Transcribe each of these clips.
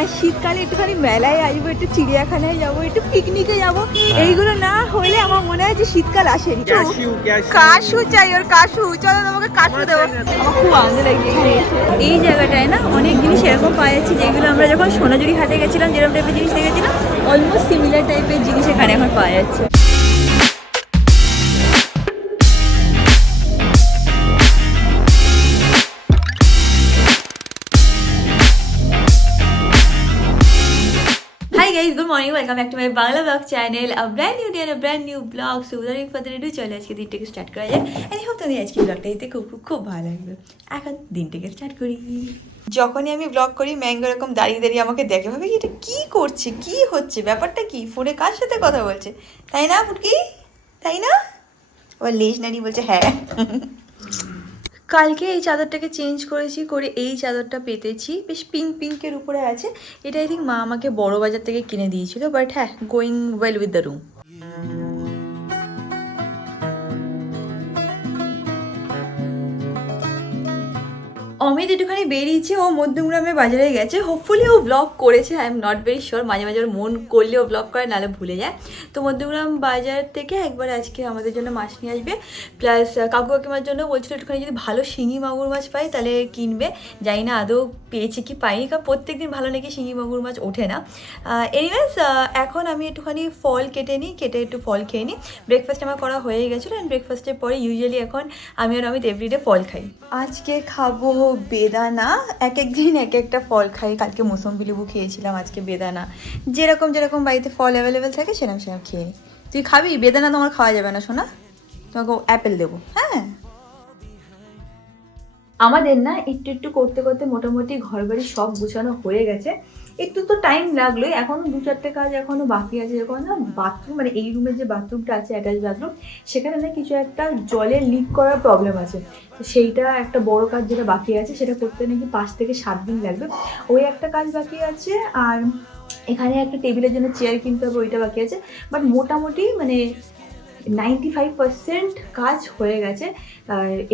আর শীতকালে একটুখানি মেলায় আসবো, একটু চিড়িয়াখানায় যাবো, একটু পিকনিকে যাবো, এইগুলো না হলে আমার মনে হয় যে শীতকাল আসেনি। কাশু চাই, ওর কাশু, চলো তোমাকে কাশু দেবো। আমার খুব আনন্দ লাগছে এখানে এসে। এই জায়গাটায় না অনেক জিনিস এরকম পাওয়া যাচ্ছে যেগুলো আমরা যখন সোনাঝুরি হাটে গেছিলাম যেরকম টাইপের জিনিস দেখেছিলাম, অলমোস্ট সিমিলার টাইপের জিনিস এখানে এখন পাওয়া যাচ্ছে। Hi guys, good morning. Welcome back to my Bangla Vlog channel. A brand new day and a brand new vlog. So without further ado, চলে আজকে দিনটাকে স্টার্ট করা যায়। And I hope তোমাদের আজকে ব্লগটা দিতে খুব ভালো লাগবে। এখন দিনটাকে স্টার্ট করি। যখনই আমি ব্লগ করি ম্যাঙ্গো এরকম দাঁড়িয়ে দাঁড়িয়ে আমাকে দেখে, ভাবে এটা কি করছে, কি হচ্ছে, ব্যাপারটা কি, ফোনে কার সাথে কথা বলছে, তাই না ফুটকি, তাই না? আবার লেজ নাড়িয়ে বলছে হ্যাঁ। কালকে এই চাদরটাকে চেঞ্জ করেছি, করে এই চাদরটা পেতেছি, বেশ পিঙ্কের উপরে আছে। এটা আই থিঙ্ক মা আমাকে বড় বাজার থেকে কিনে দিয়েছিল, বাট হ্যাঁ, going well with the room. Amit একটুখানি বেরিয়েছে, ও মধ্যমগ্রামে বাজারে গেছে। হোপফুলি ও ব্লগ করেছে, I am not very sure. মাঝে মাঝে ওর মন করলে ও ব্লগ করে, নাহলে ভুলে যায়। তো মধ্যমগ্রাম বাজার থেকে একবার আজকে আমাদের জন্য মাছ নিয়ে আসবে, প্লাস কাকু কাকিমার জন্য বলছিল একটুখানি যদি ভালো শিঙি মাগুর মাছ পাই তাহলে কিনবে। জানি না আদৌ পেয়েছে কি পাইনি, কারণ প্রত্যেকদিন ভালো নাকি শিঙি মাগুর মাছ ওঠে না। এনিওয়েজ এখন আমি একটুখানি ফল কেটে একটু ফল খেয়ে নিই। ব্রেকফাস্ট আমার করা হয়ে গেছিলো, অ্যান্ড ব্রেকফাস্টের পরে ইউজুয়ালি এখন আমি আর অমিত এভরিডে ফল খাই। আজকে খাবো বেদানা, এক একদিন এক একটা ফল খাই। কালকে মৌসম্বি লেবু খেয়েছিলাম, আজকে বেদানা। যেরকম বাড়িতে ফল অ্যাভেলেবেল থাকে সেরকম খেয়ে নিই। তুই খাবি? বেদানা তোমার খাওয়া যাবে না শোনা, তোমাকে অ্যাপেল দেবো। হ্যাঁ, আমাদের না একটু করতে করতে মোটামুটি ঘর বাড়ি সব গুছানো হয়ে গেছে। একটু তো টাইম লাগলোই, এখনও 2-4টে কাজ এখনও বাকি আছে। যখন না বাথরুম, মানে এই রুমের যে বাথরুমটা আছে অ্যাটাচ বাথরুম, সেখানে না কিছু একটা জলের লিক করার প্রবলেম আছে। তো সেইটা একটা বড় কাজ যেটা বাকি আছে, সেটা করতে নাকি 5 থেকে 7 দিন লাগবে। ওই একটা কাজ বাকি আছে, আর এখানে একটা টেবিলের জন্য চেয়ার কিনতে হবে, ওইটা বাকি আছে। বাট মোটামুটি মানে 95% কাজ হয়ে গেছে।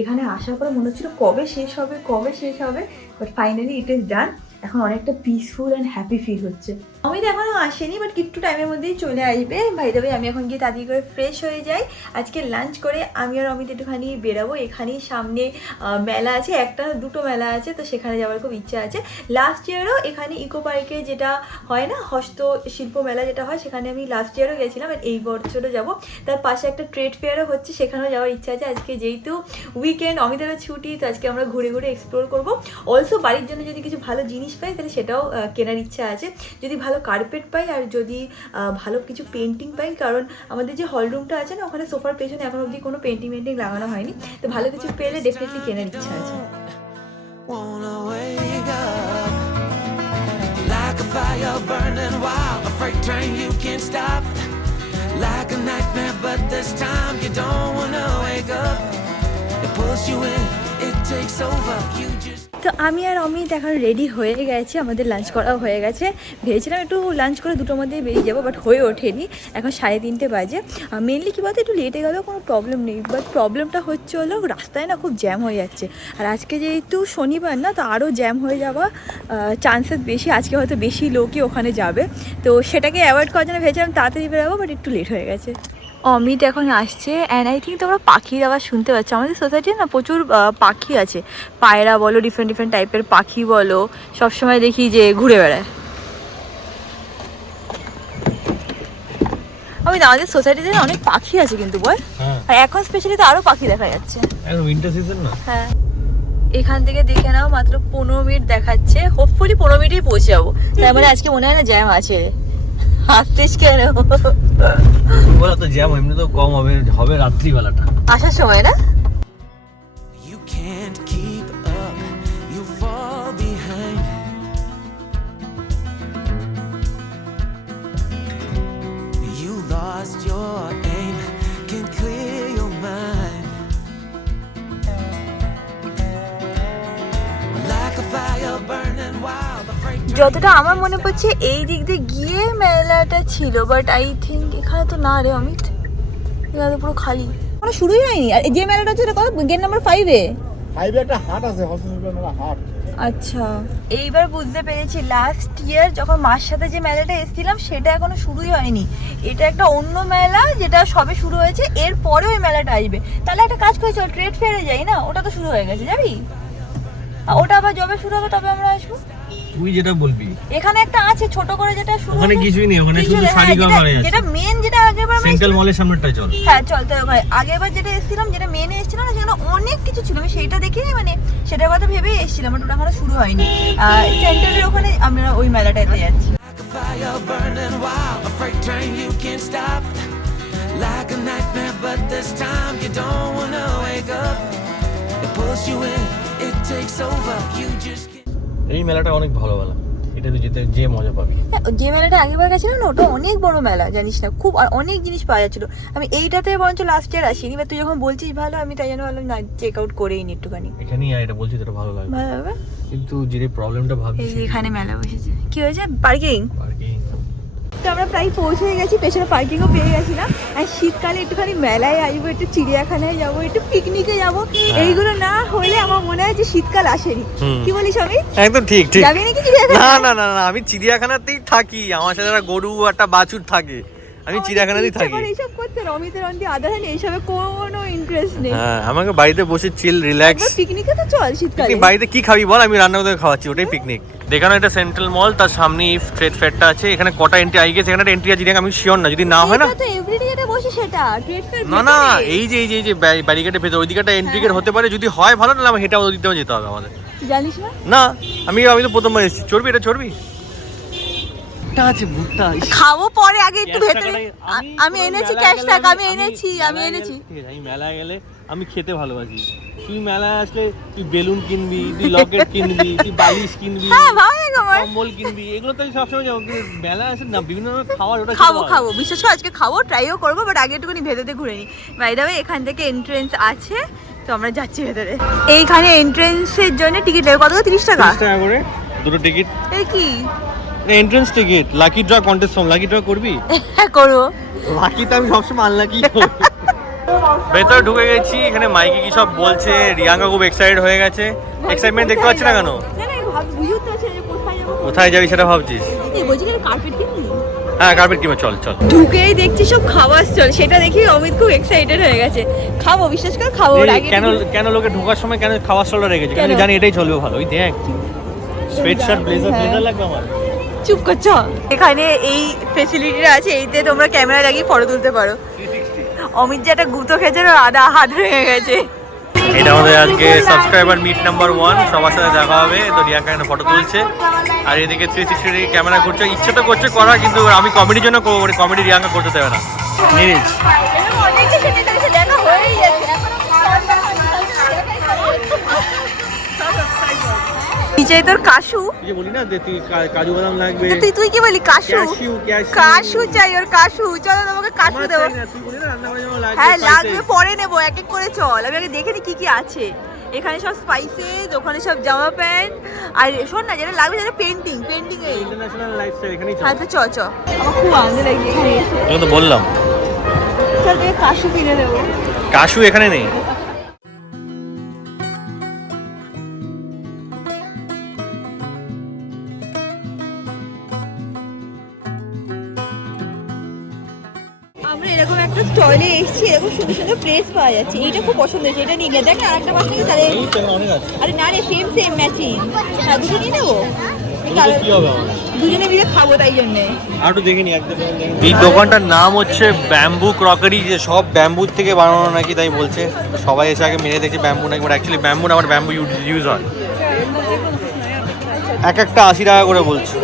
এখানে আসার পরে মনে হচ্ছিল কবে শেষ হবে, but finally it is done. এখন অনেকটা পিসফুল অ্যান্ড হ্যাপি ফিল হচ্ছে। অমিত এখনও আসেনি, বাট একটু টাইমের মধ্যেই চলে আসবে। ভাই দাবি আমি এখন গিয়ে তাড়াতাড়ি করে ফ্রেশ হয়ে যাই। আজকে লাঞ্চ করে আমি আর অমিত একটুখানি বেরাবো। এখানেই সামনে মেলা আছে, 1-2টো মেলা আছে, তো সেখানে যাওয়ার খুব ইচ্ছা আছে। লাস্ট ইয়ারও এখানে ইকো পার্কে যেটা হয় না, হস্তশিল্প মেলা যেটা হয়, সেখানে আমি লাস্ট ইয়ারও গেছিলাম, আর এই বছরও যাবো। তার পাশে একটা ট্রেড ফেয়ারও হচ্ছে, সেখানেও যাওয়ার ইচ্ছা আছে। আজকে যেহেতু উইকেন্ড, অমিতেরও ছুটি, তো আজকে আমরা ঘুরে এক্সপ্লোর করবো। অলসো বাড়ির জন্য যদি কিছু ভালো জিনিস পাই তাহলে সেটাও কেনার ইচ্ছা আছে। যদি ভালো কার্পেট পাই আর যদি ভালো কিছু পেন্টিং পাই, কারণ আমাদের যে হল রুমটা আছে না, ওখানে সোফার পেছনে এখন অবধি কোনো পেন্টিং লাগানো হয়নি, তো ভালো কিছু পেলে ডেফিনেটলি কেনার ইচ্ছা আছে। Like a fire burning wild, a freight train you can't stop. Like a nightmare, but this time you don't wanna wake up. It pulls you in, it takes over, you just. তো আমি আর অমিত এখন ready হয়ে গেছে, আমাদের lunch করাও হয়ে গেছে। ভেবেছিলাম একটু লাঞ্চ করে 2টোর মধ্যেই বেরিয়ে যাবো, বাট হয়ে ওঠেনি। এখন 3:30 বাজে। মেনলি কী বলতো, একটু লেটে গেলেও কোনো প্রবলেম নেই, বাট প্রবলেমটা হচ্ছে হলো রাস্তায় না খুব জ্যাম হয়ে যাচ্ছে। আর আজকে যেহেতু শনিবার না, তো আরও জ্যাম হয়ে যাওয়া চান্সেস বেশি। আজকে হয়তো বেশি লোকই ওখানে যাবে, তো সেটাকে অ্যাভয়েড করার জন্য ভেবেছিলাম তাড়াতাড়ি বেরোবো, বাট একটু লেট হয়ে গেছে। অমিত এখন আসছে, অ্যান্ড আই থিঙ্ক তোমরা পাখির আওয়াজ শুনতে পাচ্ছ। আমাদের সোসাইটিতে না প্রচুর পাখি আছে, পায়রা বলো, ডিফারেন্ট টাইপের পাখি বলো, সবসময় দেখি যে ঘুরে বেড়ায়। অমিত, আমাদের সোসাইটিতে না অনেক পাখি আছে কিন্তু বল, আর এখন স্পেশালি তো আরও পাখি দেখা যাচ্ছে। উইন্টার সিজন না? হ্যাঁ, এখান থেকে দেখে নাও, মাত্র 15 মিনিট দেখাচ্ছে। হোপফুলি 15 মিনিটেই পৌঁছে যাবো। তার মানে আজকে মনে হয় না জ্যাম আছে। হাসতেছ কেন? বলা তো জ্যাম এমনি তো কম হবে রাত্রিবেলাটা আসার সময় না। You can't keep up, you fall behind. You lost your aim, can't clear your mind. Like a fire burning wild. যতটা আমার মনে পড়ছে এই দিক দিয়ে গিয়ে মেলাটা ছিল, বাট আই থিঙ্ক এখানে তো না রে অমিত, এখানে তো পুরো খালি, মানে শুরুই হয়নি। আর যে মেলাটা আছে এটা কত, গেট নাম্বার 5-এ একটা হাট আছে, হস্তশিল্প মেলা হাট। আচ্ছা, এইবার বুঝতে পেরেছি লাস্ট ইয়ার যখন মার সাথে যে মেলাটা এসেছিলাম সেটা এখনো শুরুই হয়নি। এটা একটা অন্য মেলা যেটা সবে শুরু হয়েছে, এর পরে ওই মেলাটা আসবে। তাহলে একটা কাজ করি, চল ট্রেড ফেয়ারে যাই না, ওটা তো শুরু হয়ে গেছে, যাবি? ওটা আবার যবে শুরু হবে তবে আমরা আসবো। তুই যেটা বলবি। এখানে একটা আছে ছোট করে যেটা শুরু ওখানে হবে। কিছুই নেই, ওখানে কিছু শুধু নেই, হ্যাঁ, শাড়ি গায়ে আছে। যেটা মেন, যেটা আগেরবার আমরা সেন্ট্রাল মলের সামনেটাই চল। হ্যাঁ চল, তাই ভাই আগেরবার যেটা এসেছিলাম, যেটা মেনে এসেছিলাম না, সেখানে অনেক কিছু ছিল। আমি সেইটা দেখে মানে সেটার কথা ভেবেই এসেছিলাম, বাট ওটা এখনো শুরু হয়নি। সেন্ট্রালের ওখানে আমরা ওই মেলাটাতে যাচ্ছি। Like a fire burning wild, a freight train you can't stop. Like a nightmare, but this time you don't wanna wake up. It pulls you in, it takes over, you just can't. এই মেলাটা অনেক ভালো মেলা, এটা তুই যেতে যে মজা পাবি। যে মেলাটা আগেবার গেছিলাম না, ওটা অনেক বড় মেলা, জানিস না, খুব অনেক জিনিস পাওয়া যাচ্ছিল। আমি এইটাতে বরঞ্চ লাস্ট ইয়ার আসিনি, এবার তুই যখন বলছিস ভালো, আমি তাই জন্য ভাবলাম না, চেক আউট করেই নি একটুখানি। এখানেই আর এটা বলছি, এটা ভালো লাগবে। ভালো হবে। কিন্তু যে প্রবলেমটা এই ভাবছি, যে এখানে মেলা বসেছে, কি হয়েছে? পার্কিং। পার্কিং। তো আমরা প্রায় পৌঁছে গেছি, পেছনে পার্কিংও পেয়ে গেছিলাম। আর শীতকালে একটুখানি মেলায় আসবো, একটু চিড়িয়াখানায় যাবো, একটু পিকনিকে যাবো, এইগুলো না হলে আমার মনে হয় যে শীতকাল আসেনি। কি বলিস অমিত? একদম ঠিক ঠিক। যাবি নাকি চিড়িয়াখানা? না না না না, আমি চিড়িয়াখানাতেই থাকি, আমার সাথে একটা গরু একটা বাছুর থাকে, আমি চিড়িয়াখানাতেই থাকি। এইসব করতে অমিতের অন্তি আদার হ্যান্ড এইসবে কোনো ইন্টারেস্ট নেই। হ্যাঁ, আমাকে বাড়িতে বসে চিল রিল্যাক্স। পিকনিকে তো চল শীতকালে। তুই বাড়িতে কি খাবি বল, আমি রান্না করে খাওয়াচ্ছি, ওটাই পিকনিক। দেখানো এটা সেন্ট্রাল মল, তার সামনেই ট্রেড ফেয়ারটা আছে। এখানে কটা এন্ট্রি আই গেছে, এখানে একটা এন্ট্রি আছে, আমি শিওর না, যদি না হয় না। এটা তো এভরিডে যেটা বসে সেটা ট্রেড ফেয়ার। না না, এই যে ব্যারিকেডের ভেতর ওই দিকে একটা এন্ট্রি গেট হতে পারে, যদি হয় ভালো, নাহলে আমার হেঁটে ওই দিকটাও যেতে হবে আমাদের। জানিস না? না, আমি তো প্রথমবার এসেছি। চড়বি এটা, চড়বি? ভুট্টা আছে, ভুট্টা। খাবো পরে, আগে একটু ক্যাশ ভেতরে। টাকাটাই- আমি এনেছি মেলায় ক্যাশ গেলে টাকা, আমি মেলায় এনেছি। গেলে- আমি মেলায় গেলে আমি খেতে ভালোবাসি। তুই মেলায় আসলে তুই বেলুন কিনবি, তুই লকেট কিনবি, তুই বালিশ কিনবি, হ্যাঁ ভালো লাগে আমার। কম্বল কিনবি, এগুলো তো আমি সবসময় যাবো। কিন্তু মেলায় আসে না, বিভিন্ন ধরনের খাবার, ওটা খাবো বিশেষ করে আজকে খাবো, ট্রাইও করবো, বাট আগে একটুখানি ভেতরে ঘুরে নিই। বাই দ্য ওয়ে, এখান থেকে এন্ট্রেন্স আছে, তো আমরা যাচ্ছি ভেতরে। এইখানে এন্ট্রেন্সের জন্য টিকিট নেবে কত? 30 টাকা 30 টাকা করে দুটো টিকিট। এই কি entrance ticket, lucky draw contest, lucky draw করবি? করবো? লাকি তো আমি সবসময় আনলাকি। ভেতরে ঢুকে গেছি, এখানে মাইকে কি সব বলছে, রিয়াঙ্কা খুব এক্সাইটেড হয়ে গেছে। এক্সাইটমেন্ট দেখতে পাচ্ছি না কেন? কোথায় যাবি সেটা ভাবছিস? কার্পেট কিনবি? হ্যাঁ, কার্পেট কিনবো, চল চল। ঢুকেই দেখছি সব খাবার স্টল, সেটা দেখি অমিত খুব এক্সাইটেড হয়ে গেছে। খাবো, বিশেষ করে খাবো। ওর আগে কেন লোকে ঢোকার সময় কেন খাওয়ার স্টলটা রেখেছে? কেন? জানি এটাই চলবে ভালো। ওই দেখ, সোয়েট শার্ট, ব্লেজার লাগবে আমার। চুপ করছ। এখানে এই ফেসিলিটিটা আছে, এইতে তোমরা ক্যামেরা লাগিয়ে ফটো তুলতে পারো। অমিত যে একটা গুঁতো খেয়েছে, আদা হাত ভেঙে গেছে। এটা আমাদের আজকে সাবস্ক্রাইবার মিট নাম্বার 1, সবার সাথে দেখা হবে। তো রিয়াঙ্কা এখানে ফটো তুলছে, আর এদিকে 360 ক্যামেরা করছে। ইচ্ছে তো করছে করা, কিন্তু আমি কমেডির জন্য করবো, কমেডি রিয়াঙ্কা করতে দেবে না। নিরিজ অনেক কিছু দেখা হয়েই গেছে। নিচে তোর কাশু, তুই যে বলি না যে তুই কাজু বাদাম লাগবে, তুই কি বলি? কাশু কাশু চাই, ওর কাশু। চলো তোমাকে কাশু দেবো। তুই বলি না রান্না করার জন্য লাগবে। হ্যাঁ লাগবে, পরে নেবো, এক এক করে চল। আমি আগে দেখে নি কি কি আছে এখানে। সব স্পাইসেস, ওখানে সব জামা প্যান্ট, আর শোন না, যেটা লাগবে যেটা পেন্টিং এই। ইন্টারন্যাশনাল লাইফস্টাইল এখানেই চল। হ্যাঁ তো চ। আমার খুব আনন্দ লাগছে এখানে এসে। আমি তো বললাম চল তোকে কাশু কিনে দেবো। কাশু এখানে নেই। আমরা এরকম একটা স্টলে এসেছি, এরকম সুন্দর সুন্দর প্লেস পাওয়া যাচ্ছে। এইটা খুব পছন্দ হয়েছে, এটা নিয়ে দেখ না, আরেকটা পাশ থেকে তাহলে। এই তো অনেক আছে। আরে না রে, সেম ম্যাচিং। হ্যাঁ দুটো নিয়ে নেবো, কি হবে আমার? দুজনে মিলে খাবো তাই জন্যে। আর একটু দেখে নি একদম। এই দোকানটার নাম হচ্ছে ব্যাম্বু ক্রকারি, যে সব ব্যাম্বুর থেকে বানানো নাকি, তাই বলছে। সবাই এসে আগে মেরে দেখছি ব্যাম্বু নাকি, বাট অ্যাকচুয়ালি ব্যাম্বু না, আমার ব্যাম্বু ইউজ হয়। এক একটা 80 টাকা করে বলছে।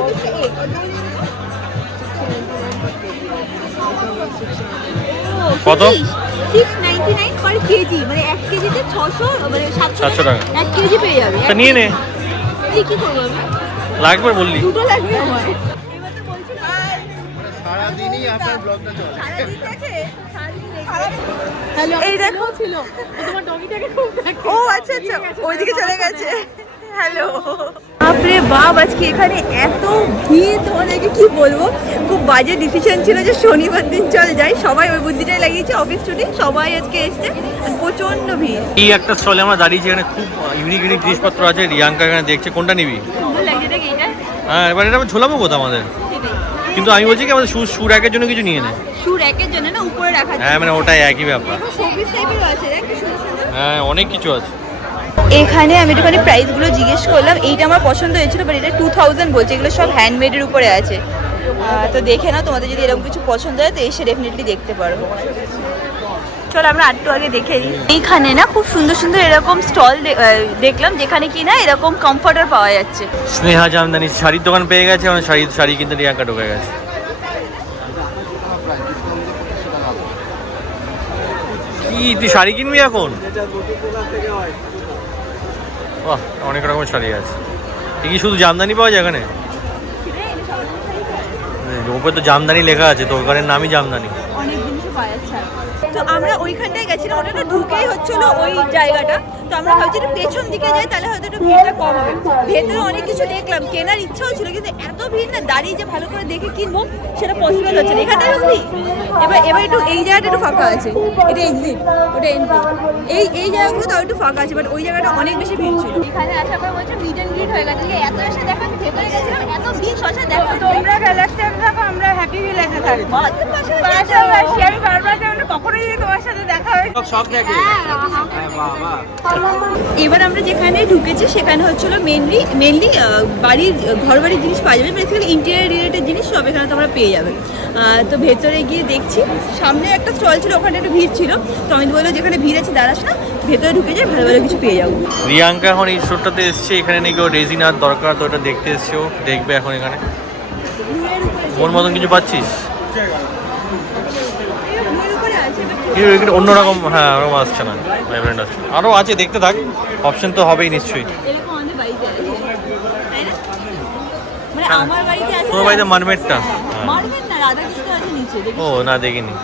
কত? 699 পার কেজি, মানে 1 কেজিতে 600, মানে 700 টাকা। 1 কেজি পেয়ে যাবে। তা নিয়ে নে। এই কি করবো আমি? লাগবে বললি? দুটো লাগবে আমার। এবার তো বলছি না সারাদিনই আপনার ব্লগটা চলে। সারাদিন দেখে, সারাদিন দেখে। এই দেখো ছিল, তোমার ডগিটাকে খুব দেখে। ও আচ্ছা ওইদিকে চলে গেছে। হ্যালো বাপরে বাপ, আজকে এখানে এত ভিড়, তোমার আমাদেরকে কি বলবো, খুব বাজে ডিসিশন ছিল যে শনিবার দিন চল যাই, সবাই ওই বুদ্ধিটাই লাগিয়েছে, অফিস ছুটি সবাই আজকে এসছে আর প্রচন্ড ভিড়। এই একটা স্টলে আমরা দাঁড়িয়েছি, এখানে খুব ইউনিক ইউনিক জিনিসপত্র আছে। রিয়াঙ্কা এখানে দেখছে, কোনটা নিবি? সুন্দর লাগছে দেখ এইটা। হ্যাঁ, এবার এটা আমি ঝোলাবো কোথা আমাদের, কিন্তু আমি বলছি কি আমাদের শু র্যাকের জন্য কিছু নিয়ে নে। শু র্যাকের জন্য না, উপরে রাখা যায়। হ্যাঁ মানে ওটাই একই ব্যাপার। শোপিস টাইপের আছে দেখ কি সুন্দর সুন্দর। হ্যাঁ অনেক কিছু আছে। এখানে আমি একটুখানি প্রাইসগুলো জিজ্ঞেস করলাম, এইটা আমার পছন্দ হয়েছিল, বাট এটা 2000 বলছে। এগুলো সব হ্যান্ডমেডের উপরে আছে, তো দেখে না, তোমাদের যদি এরকম কিছু পছন্দ হয় তো এসে ডেফিনেটলি দেখতে পারো। চল আমরা আটটু আগে দেখে নিই। এইখানে না খুব সুন্দর সুন্দর এরকম স্টল দেখলাম, যেখানে কি না এরকম কমফর্টার পাওয়া যাচ্ছে। স্নেহা জামদানি শাড়ির দোকান পেয়ে গেছে, মানে শাড়ি কিনতে রিয়াঙ্কা ঢুকে গেছে। কি তুই শাড়ি কিনবি এখন? বাহ, অনেক রকমের শাড়ি আছে। কি শুধু জামদানি পাওয়া যায় এখানে? ওপরে তো জামদানি লেখা আছে, তো ওখানের নামই জামদানি। অনেক জিনিস পাওয়া যাচ্ছে। তো আমরা ওইখানটায় গেছিলাম, ওটা না ঢুকেই হচ্ছিল ওই জায়গাটা, তো আমরা ভাবছি একটু পেছন দিকে যাই, তাহলে হয়তো একটু ভিড়টা কম হবে। ভেতরে অনেক কিছু দেখলাম, কেনার ইচ্ছাও ছিল, কিন্তু এত ভিড় না, দাঁড়িয়ে যে ভালো করে দেখে কিনবো সেটা পসিবল হচ্ছে না। এখানটায় ঢুকবি, এবার একটু এই জায়গাটা একটু ফাঁকা আছে, এটা এক্সিট, ওটা এন্ট্রি। এই জায়গাগুলো তাও একটু ফাঁকা আছে, বাট ওই জায়গাটা অনেক বেশি ভিড় ছিল। এখানে আসার পর বলছে মিট অ্যান্ড গ্রিট হয়ে গেছে, এত এসে দেখা ভেতরে গেছিলাম, এত ভিড় সচা দেখা। তোমরা গ্যালাক্সি থাকো, আমরা হ্যাপি ভিলেজে থাকবো। পাশাপাশি আমি বারবার আমরা কখনোই যদি তোমার সাথে দেখা হয়। সব দেখে। এবার আমরা যেখানে ঢুকেছি সেখানে হচ্ছিল মেনলি বাড়ির ঘর বাড়ির জিনিস পাওয়া যাবে, বেসিক্যালি ইন্টেরিয়ার রিলেটেড জিনিস সব এখানে তোমরা পেয়ে যাবে। তো ভেতরে গিয়ে দেখছি, সামনে একটা স্টল ছিল, ওখানে একটু ভিড় ছিল, তো আমি বললো যেখানে ভিড় আছে দাঁড়াস না, ভেতরে ঢুকে যাই, ভালো ভালো কিছু পেয়ে যাবো। রিয়াঙ্কা এখন এই শোটাতে এসছে, এখানে নাকি ও রেজিনার দরকার, তো ওটা দেখতে এসছে, ও দেখবে এখন এখানে। মন মতন কিছু পাচ্ছিস? অন্যরকম, হ্যাঁ ওরকম আসছে না, ভাইব্রেন্ট আসছে। আরও আছে, দেখতে থাক, অপশন তো হবেই নিশ্চয়ই। এরকম আমাদের বাড়িতে আছে, তাই না? মানে আমার বাড়িতে আছে। তোর বাড়িতে মারমেডটা? মারবেন না, রাধাকৃষ্ণ আছে নিচে, দেখি। ও না, দেখিনি।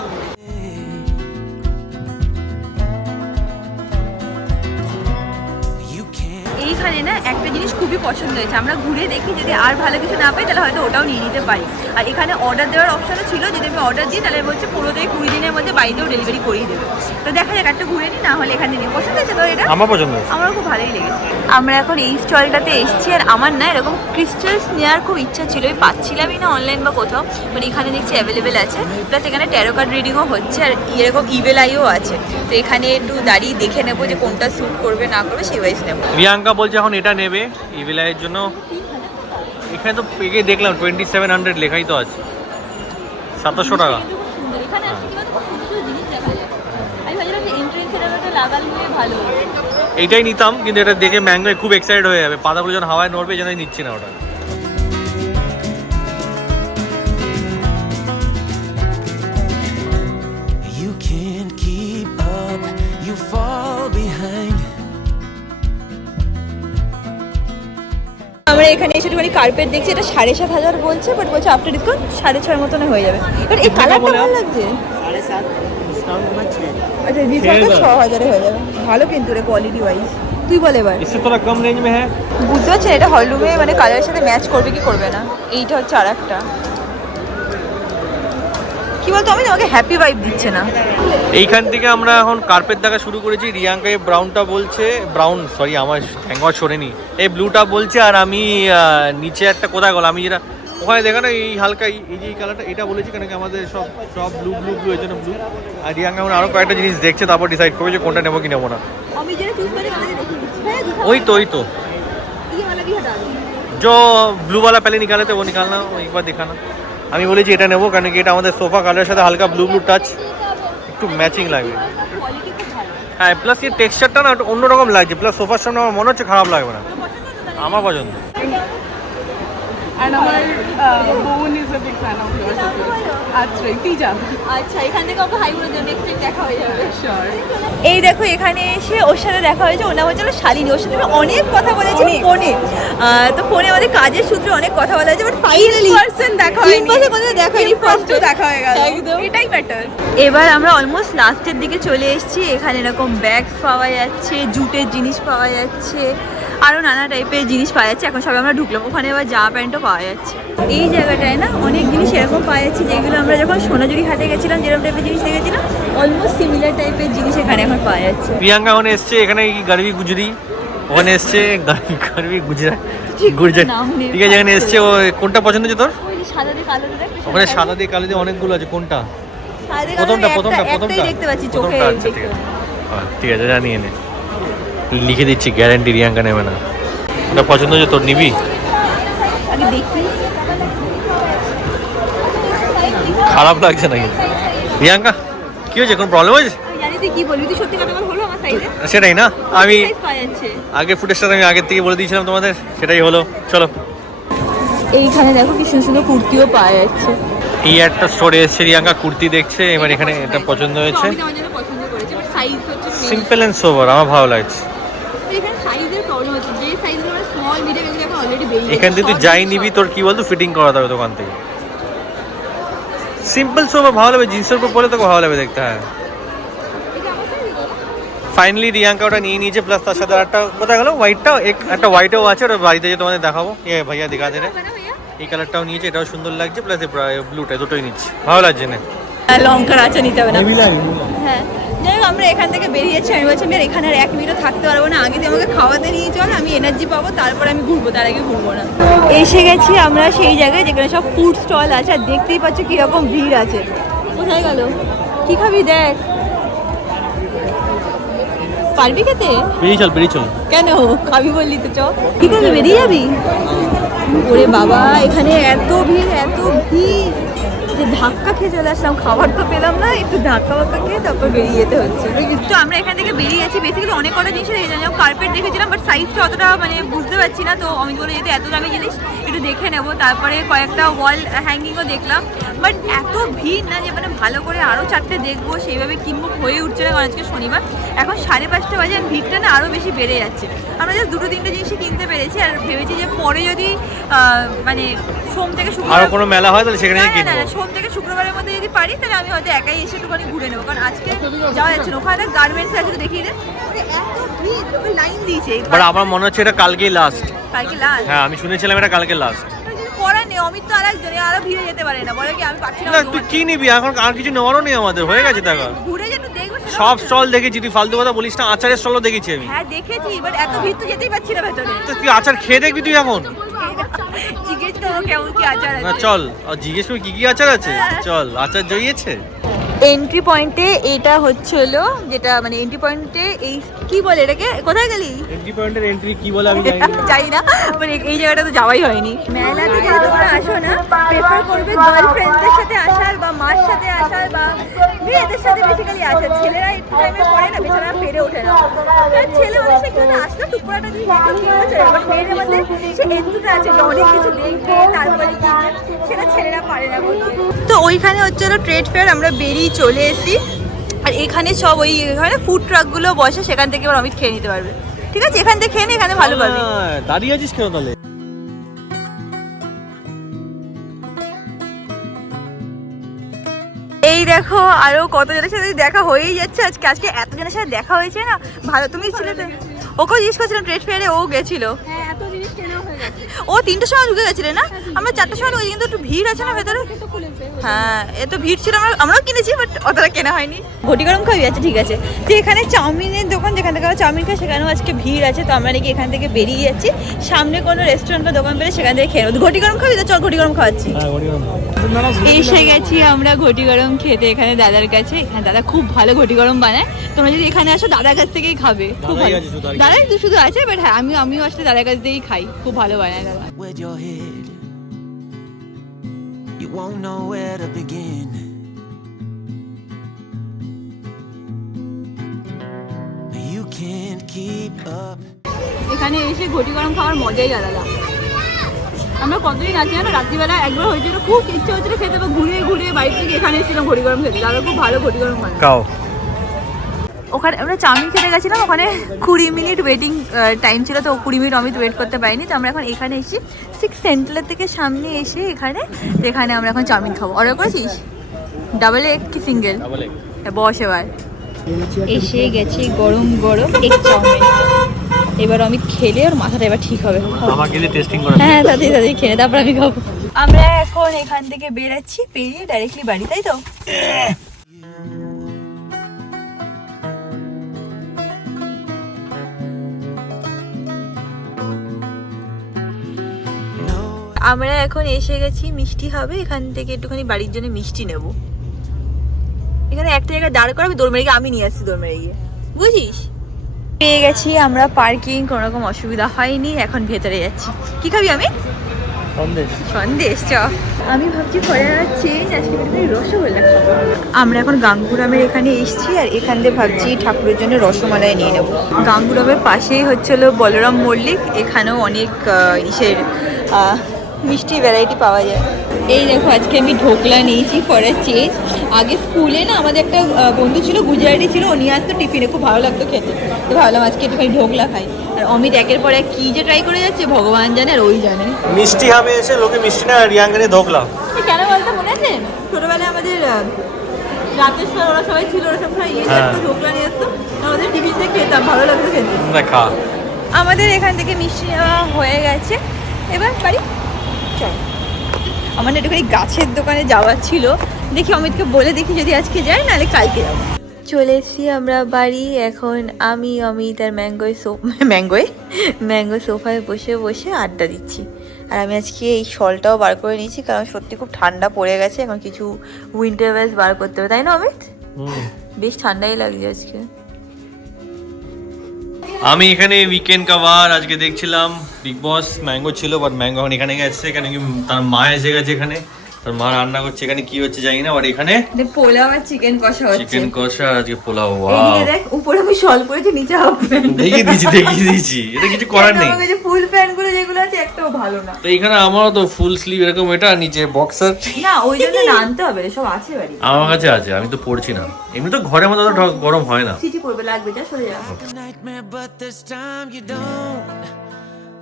এইখানে না একটা জিনিস খুবই পছন্দ হয়েছে, আমরা ঘুরে দেখি যদি আর ভালো কিছু না পাই তাহলে হয়তো ওটাও নিয়ে নিতে পারি। আর এখানে অর্ডার দেওয়ার অপশনও ছিল, যদি আমি অর্ডার দিই তাহলে বলছে 15 থেকে 20 দিনের মধ্যে বাড়িতেও ডেলিভারি করিয়ে দেবে। তো দেখা যাক, একটা ঘুরে নিই, না হলে এখানে নিয়ে। পছন্দ হয়েছে তো এটা? আমার পছন্দ হয়েছে। আমার খুব ভালোই লেগেছে। আমরা এখন এই স্টলটাতে এসেছি, আর আমার না এরকম ক্রিস্টালস নেওয়ার খুব ইচ্ছা ছিল, আমি পাচ্ছিলামই না অনলাইন বা কোথাও, মানে এখানে দেখছি অ্যাভেলেবেল আছে, প্লাস এখানে ট্যারো কার্ড রিডিংও হচ্ছে, আর এরকম ইভেল আইও আছে। তো এখানে একটু দাঁড়িয়ে দেখে নেবো যে কোনটা স্যুট করবে না করবে, সেই ওয়াইজ নেবো। রিয়াঙ্কা বলছে এখন এটা নেবে ইভিলাইয়ের জন্য। এখানে তো পেগে দেখলাম 2700 লেখাই তো আছে, 2700 টাকা। সুন্দর, এখানে আসলে কি বলতো, খুব সুন্দর জিনিস দেখা যায়। আমি ভাবছিলাম যে এন্ট্রেন্সের একটা লাগালে ভালো হবে। এইটাই নিতাম, কিন্তু এটা দেখে ম্যাঙ্গো খুব এক্সাইটেড হয়ে যাবে, পাতাগুলো যখন হাওয়ায় নড়বে যেন নিচ্ছি না ওটা। You can't keep up, you fall behind. আমরা এখানে এসে একটুখানি কার্পেট দেখছি, এটা 7500 বলছে, বাট বলছে আফটার ডিসকাউন্ট 6.5 মতন হয়ে যাবে। বাট এই কালারটা ভালো লাগছে। আচ্ছা, ডিসকাউন্ট 6000 হয়ে যাবে, ভালো কিন্তু রে কোয়ালিটি ওয়াইজ। তুই বল এবার। इससे थोड़ा कम रेंज में है। বুঝতে পারছেন এটা হলরুমে মানে কালারের সাথে ম্যাচ করবে কি করবে না। এইটা হচ্ছে আরেকটা, কি বলতো, আমি তোমাকে হ্যাপি ভাইব দিচ্ছে না। এইখান থেকে আমরা এখন কার্পেট দেখা শুরু করেছি। রিয়াঙ্কা এই ব্রাউনটা বলছে, ব্রাউন সরি আমার ঠ্যাঙ্গা শোনেনি, এই ব্লুটা বলছে, আর আমি নিচে একটা কোথায় গেল, আমি যেটা ওখানে দেখা না এই হালকা এই যে এই কালারটা, এটা বলেছি কেন কি আমাদের সব ব্লু এই জন্য ব্লু। আর রিয়াঙ্কা এখন আরও কয়েকটা জিনিস দেখছে, তারপর ডিসাইড করবে যে কোনটা নেবো কি নেবো না। আমি যেটা চুজ করি আমাকে দেখে দিচ্ছি। হ্যাঁ, ওই তো ये वाला भी हटा दो। जो ब्लू वाला पहले निकाले थे वो निकालना, वो एक बार दिखाना। আমি বলেছি এটা নেবো কারণ কি এটা আমাদের সোফা কালারের সাথে হালকা ব্লু টাচ, একটু ম্যাচিং লাগবে। কোয়ালিটি খুব ভালো। হ্যাঁ, প্লাস এই টেক্সচারটা না একটু অন্যরকম লাগছে, প্লাস সোফার সামনে আমার মনে হচ্ছে খারাপ লাগবে না, আমার পছন্দ। And our Bowen is a big fan of yours. আচ্ছা, তিজা। আচ্ছা, এখান থেকে ওকে হাই বলে দিও, নেক্সট টাইম দেখা হয়ে যাবে। Sure. এই দেখো এখানে এসে ওর সাথে দেখা হয়েছে, ওর নাম হচ্ছে শালিনী, ওর সাথে আমি অনেক কথা বলেছি ফোনে। তো ফোনে আমাদের কাজের সূত্রে অনেক কথা বলা হয়েছে, বাট ফাইনালি পার্সন দেখা হয়নি। কোথাও দেখা হয়নি, ফার্স্ট দেখা হয়ে গেল। একদম। এটাই বেটার। এবার আমরা অলমোস্ট লাস্টের দিকে চলে এসেছি। এখানে এরকম ব্যাগস পাওয়া যাচ্ছে, জুটের জিনিস পাওয়া যাচ্ছে, আরও নানা টাইপের জিনিস পাওয়া যাচ্ছে। এখন সবাই আমরা ঢুকলাম, ওখানে আবার জামা প্যান্টও পাওয়া যাচ্ছে। এই জায়গাটায় না অনেক জিনিস এরকম পাওয়া যাচ্ছে যেগুলো আমরা যখন সোনাঝুরি হাটে গেছিলাম যেরকম টাইপের জিনিস দেখেছিলাম, অলমোস্ট সিমিলার টাইপের জিনিস এখানে এখন পাওয়া যাচ্ছে। প্রিয়াঙ্কা ওখানে এসছে, এখানে কি গারবি গুজরি, ওখানে এসছে গারবি গুজরাট নাম নেই। ঠিক আছে, এখানে এসছে। ও কোনটা পছন্দ হচ্ছে তোর? ওই যে সাদা দিয়ে কালো দিয়ে দেখ, ওখানে সাদা দিয়ে কালো দিয়ে অনেকগুলো আছে, কোনটা? সাদা দিয়ে প্রথমটা কালো প্রথমটা একটাই প্রথমটা দেখতে পাচ্ছি চোখে প্রথমটা, আচ্ছা ঠিক দেখতে আছে। ঠিক আছে, জানিয়ে নে, লিখে দিচ্ছি, গ্যারান্টি রিয়াঙ্কা নেবে না। ওটা পছন্দ হচ্ছে তোর, নিবি? আগে দেখি। খারাপ লাগছে নাকি রিয়াঙ্কা? কি হয়েছে, কোনো প্রবলেম হয়েছে? আমি জানি তুই কি বলবি, তুই সত্যি কথা বল, হলো আমার সাইজে সেটাই না, আমি সাইজ পাওয়া যাচ্ছে। আগে ফুটেজটা আমি আগের থেকে বলে দিয়েছিলাম তোমাদের, সেটাই হলো। চলো, এইখানে দেখো কি সুন্দর সুন্দর কুর্তিও পাওয়া যাচ্ছে। এই একটা স্টোরে এসছে, রিয়াঙ্কা কুর্তি দেখছে, এবার এখানে এটা পছন্দ হয়েছে। আমি আমার জন্য পছন্দ করেছি, বাট সাইজ হচ্ছে সিম্পল অ্যান্ড সোবার, আমার ভালো লাগছে। এখানে সাইজের প্রবলেম হচ্ছে, যে সাইজগুলো মানে স্মল মিডিয়াম এগুলো এখন অলরেডি বেরিয়ে এখান থেকে তুই যাই নিবি, তোর কি বলতো ফিটিং করাতে হবে দোকান থেকে। সিম্পল সোবার ভালো লাগবে, জিন্সের উপর পরে তোকে ভালো লাগবে দেখতে। হ্যাঁ, ফাইনালি রিয়াঙ্কা ওটা নিয়ে নিয়েছে, প্লাস তার সাথে একটা কোথায় গেলো হোয়াইটটা, একটা হোয়াইটও আছে, ওটা বাড়িতে যে তোমাদের দেখাবো। ভাইয়া দেখা দে রে, এই কালারটাও নিয়েছে, এটাও সুন্দর লাগছে, প্লাস ব্লুটা, দুটোই নিচ্ছে, ভালো লাগছে না? লঙ্কার আচার নিতে হবে না। হ্যাঁ, যাই হোক আমরা এখান থেকে বেরিয়েছি। আমি বলছি আমি আর এখানে আর 1 মিনিটও থাকতে পারবো না, আগে তুই আমাকে খাওয়াতে নিয়ে চল, আমি এনার্জি পাবো, তারপরে আমি ঘুরবো, তার আগে ঘুরবো না। এসে গেছি আমরা সেই জায়গায় যেখানে সব ফুড স্টল আছে, আর দেখতেই পাচ্ছ কিরকম ভিড় আছে। কোথায় গেল, কি খাবি দেখ, পারবি খেতে? বেরিয়ে চল, বেরিয়ে চল। কেন খাবি বললি তো, চ কি করবি, বেরিয়ে যাবি? ওরে বাবা, এখানে এত ভিড় এত ভিড় যে ধাক্কা খেয়ে চলে আসলাম, খাবার তো পেলাম না, একটু ধাক্কা বাক্কা খেয়ে তারপর বেরিয়ে যেতে হচ্ছে। তো আমরা এখান থেকে বেরিয়ে যাচ্ছি। বেসিক্যালি অনেক কটা জিনিস দেখেছিলাম, যেমন কার্পেট দেখেছিলাম, বাট সাইজটা অতটা মানে বুঝতে পারছি না, তো অমিত বলে যেতে এত দামি জিনিস একটু দেখে নেবো। তারপরে কয়েকটা ওয়াল হ্যাঙ্গিংও দেখলাম, বাট এত ভিড় না যে মানে ভালো করে আরও 4টে দেখবো সেইভাবে কিনবো হয়ে উঠছে না, কারণ আজকে শনিবার এখন 5:30 বাজে, আর ভিড়টা না আরও বেশি বেড়ে যাচ্ছে। আমরা জাস্ট 2-3টে জিনিসই কিনতে পেরেছি, আর ভেবেছি যে পরে যদি মানে সোম থেকে শুক্রবার আরো কোনো মেলা হয় তাহলে সেখানে কিনবো। না, সোম থেকে শুক্রবারের মধ্যে যদি পারি তাহলে আমি হয়তো একাই এসে একটুখানি ঘুরে নেবো, কারণ আজকে যাওয়া যাচ্ছে না। ওখানে গার্মেন্টস আছে, দেখিয়ে দেন, এত ভিড়, তোকে লাইন দিয়েছে। বাট আমার মনে হচ্ছে এটা কালকেই লাস্ট। কালকে লাস্ট? হ্যাঁ, আমি শুনেছিলাম এটা কালকে লাস্ট। পরে নেই, অমিত তো আরেকজনে আরো ভিড়ে যেতে পারে না, বলে কি আমি পাচ্ছি না। না, তুই কি নিবি এখন? আর কিছু নেওয়ারও নেই আমাদের, হয়ে গেছে টাকা। ঘুরে যে একটু দেখবো সেটা সব হচ্ছে। স্টল দেখেছি, তুই ফালতু কথা বলিস না। আচারের স্টলও দেখেছি আমি। হ্যাঁ দেখেছি, বাট এত ভিড় তো যেতেই পারছি না ভেতরে। তো তুই আচার খেয়ে দেখবি তুই এখন? জিজ্ঞেস করবো কেমন কি আচার না আছে। চল, জিজ্ঞেস করি কি কি আচার আছে। চল, আচার জড়িয়েছে। এন্ট্রি পয়েন্টে এটা হচ্ছে হলো যেটা মানে এন্ট্রি পয়েন্টে এই কি বলে এটাকে, কোথায় গেলি? এন্ট্রি পয়েন্টের এন্ট্রি কি বলে আমি জানি না। জানি না, মানে এই জায়গাটা তো যাওয়াই হয়নি। মেলাতে যদি তোমরা আসো না, প্রেফার করবে গার্লফ্রেন্ডদের সাথে আসার বা মার সাথে আসার বা মেয়েদের সাথে বেসিক্যালি আসার। ছেলেরা একটু টাইমে পরে না, বেচারা পেরে ওঠে না। কারণ ছেলে মানুষ এখানে আসলে টুকরাটা যদি দেখে ঠিক আছে, বাট মেয়েদের মধ্যে সে এন্ট্রিটা আছে যে অনেক কিছু দেখবে তারপরে কিনবে, সেটা ছেলেরা পারে না বলতে। তো ওইখানে হচ্ছে হলো ট্রেড ফেয়ার, আমরা বেরিয়ে চলে এসেছি। আর এখানে সব ওই এখানে ফুড ট্রাকগুলো বসে, সেখান থেকে এবার অমিত খেয়ে নিতে পারবে। ঠিক আছে, এখান থেকে খেয়ে নে, এখানে ভালো পাবি। দাঁড়িয়ে আছিস কেন তাহলে? এই দেখো আরো কত জনের সাথে দেখা হয়েই যাচ্ছে আজকে। আজকে এত জনের সাথে দেখা হয়েছে না, ভালো। তুমি ছিলে তো, ওকেও জিজ্ঞেস করছিলাম ট্রেড ফেয়ারে, ও গেছিল। ও 3টের সময় ঢুকে গেছিলে না, আমরা 4টের সময় ঢুকেছি, কিন্তু একটু ভিড় আছে না ভেতরে। হ্যাঁ, এত ভিড় ছিল, আমরাও কিনেছি, বাট অতটা কেনা হয়নি। ঘটি গরম খাবি? আচ্ছা ঠিক আছে। তো এখানে চাউমিনের দোকান, যেখান থেকে আমরা চাউমিন খাই, সেখানেও আজকে ভিড় আছে। তো আমরা নাকি এখান থেকে বেরিয়ে যাচ্ছি, সামনে কোনো রেস্টুরেন্ট বা দোকান পেলে সেখান থেকে খেয়ে নেবো। ঘটি গরম খাবি তো? চল ঘটি গরম খাওয়াচ্ছি। এসে গেছি আমরা ঘটি গরম খেতে এখানে দাদার কাছে। এখানে দাদা খুব ভালো ঘটি গরম বানায়। তোমরা যদি এখানে আসো দাদার কাছ থেকেই খাবে, খুব ভালো। দাদাই তো শুধু আছে, বাট হ্যাঁ আমিও আসলে দাদার কাছ থেকেই খাই, খুব ভালো বানায় দাদা। With your head, you won't know where to begin. You can't keep up. এখানে এসে ঘটি গরম খাওয়ার মজাই আলাদা। আমরা কতদিন আছি না, রাত্রিবেলা একবার হয়েছিল, খুব ইচ্ছে হচ্ছিল খেতে, বা ঘুরিয়ে ঘুরিয়ে বাড়ি থেকে এখানে এসেছিলাম ঘটি গরম খেতে। দাদা খুব ভালো ঘটি গরম বানায়। খাও। ওখানে আমরা চাউমিন খেতে গেছিলাম, ওখানে 20 মিনিট ওয়েটিং টাইম ছিল, তো 20 মিনিট অমিত ওয়েট করতে পারিনি। তো আমরা এখন এখানে এসেছি, 6 সেন্ট্রাল থেকে সামনে এসে এখানে আমরা এখন চাউমিন খাবো। অর্ডার করেছিস? ডাবল এগ কি সিঙ্গেল? বস এবার। এসে গেছে গরম গরম এগ চাউমিন। এবার আমি খেলে ওর মাথাটা এবার ঠিক হবে। আমাকে দিয়ে টেস্টিং করা হ্যাঁ তাড়াতাড়ি খেলে তারপর আমি খাবো। আমরা এখন এখান থেকে বেরাচ্ছি, পেরিয়ে ডাইরেক্টলি বাড়ি, তাই তো? আমরা এখন এসে গেছি মিষ্টি হবে, এখান থেকে একটুখানি বাড়ির জন্য মিষ্টি নেব। এখানে একটা জায়গায় দাঁড় করে আমি দৌড় মেরে গিয়ে আমি নিয়ে আসছি, দৌড় মেরে গিয়ে, বুঝিস? পেয়ে গেছি আমরা পার্কিং, কোনো রকম অসুবিধা হয়নি। এখন ভেতরে যাচ্ছি। কি খাবি আমি? সন্দেশ। সন্দেশ চ। আমি ভাবছি পরে চেঞ্জ, আজকে রসগোল্লা খাবো। আমরা এখন গাঙ্গুরামের এখানে এসেছি আর এখান থেকে ভাবছি ঠাকুরের জন্য রসমালাই নিয়ে নেবো। গাঙ্গুরামের পাশেই হচ্ছে হলো বলরাম মল্লিক, এখানেও অনেক ইসের মিষ্টি ভ্যারাইটি পাওয়া যায়। এই দেখো আজকে আমি ঢোকলা নিয়েছি পরে চেঞ্জ। আগে স্কুলে না আমাদের একটা বন্ধু ছিল, গুজরাটি ছিল, ও নিয়ে আসতো টিফিনে, খুব ভালো লাগতো খেতে। তো ভাবলাম আজকে একটুখানি ঢোকলা খাই। আর অমিত একের পর এক কী যে ট্রাই করে যাচ্ছে ভগবান জানে আর ওই জানে। মিষ্টি হবে এসে লোকে মিষ্টি না রিয়াঙ্গানে ধোকলা। কেন বলতে মনে আছে ছোটবেলায় আমাদের রাতের সময় ওরা সবাই ছিল, ওরা সব সময় ইয়ে নিয়ে আসতো, ঢোকলা নিয়ে আসতো, আমাদের টিফিনতে খেতাম, ভালো লাগতো খেতে। দেখা আমাদের এখান থেকে মিষ্টি নেওয়া হয়ে গেছে, এবার বাড়ি চল। আমার না একটুখানি গাছের দোকানে যাওয়ার ছিল, দেখি অমিতকে বলে দেখি যদি আজকে যাই, নাহলে কালকে যাবো। চলে এসেছি আমরা বাড়ি। এখন আমি অমিত আর ম্যাঙ্গো সোফায় বসে বসে আড্ডা দিচ্ছি। আর আমি আজকে এই শলটাও বার করে নিয়েছি, কারণ সত্যি খুব ঠান্ডা পড়ে গেছে, এখন কিছু উইন্টার ওয়্যার বার করতে হবে, তাই না অমিত? বেশ ঠান্ডাই লাগছে আজকে। আমি এখানে উইকেন্ড কাভার আজকে দেখছিলাম বিগ বস, ম্যাঙ্গো ছিল বাট ম্যাঙ্গো এখন এখানে গেছে, এখানে কি তার মা এসে গেছে, এখানে তার মা রান্না করছে, এখানে কি হচ্ছে জানি না, বাট এখানে পোলাও আর চিকেন কষা হচ্ছে। চিকেন কষা আর আজকে পোলাও। ওয়াও, এইদিকে দেখ, উপরে আমি শল পরেছি, নিচে হাফ প্যান্ট। দেখিয়ে দিয়েছি এটা কিছু করার নেই। আমার কাছে ফুল প্যান্ট গুলো যেগুলো আছে একটাও ভালো না। তো এখানে আমারও তো ফুল স্লিভ এরকম, এটা নিচে বক্সার। না ওই জন্য না আনতে হবে রে, সব আছে বাড়ি। আমার কাছে আছে, আমি তো পড়ছি না। এমনি তো ঘরের মধ্যে তো গরম হয় না। সিটি পড়বে, লাগবে, যা সরে যা। A nightmare, but this time you don't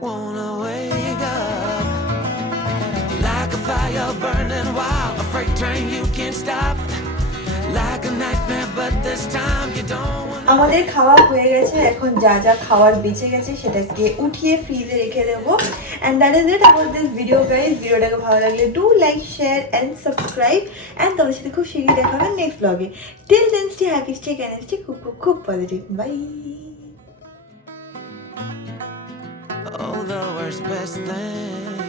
wanna wake up. Like a fire burning wild, a freight train you can't stop. Like a nightmare, but this time you don't wanna. আমাদের খাওয়া হয়ে গেছে, এখন যা যা খাওয়ার বেঁচে গেছে সেটাকে উঠিয়ে ফ্রিজে রেখে দেবো। And that is it about this video guys. ভিডিওটাকে ভালো লাগলে do like, share and subscribe. And তোমার সাথে খুব শীঘ্রই দেখা হবে নেক্সট ব্লগে। Till then stay happy, stay can, stay খুব খুব খুব positive. Bye. Oh, the worst best thing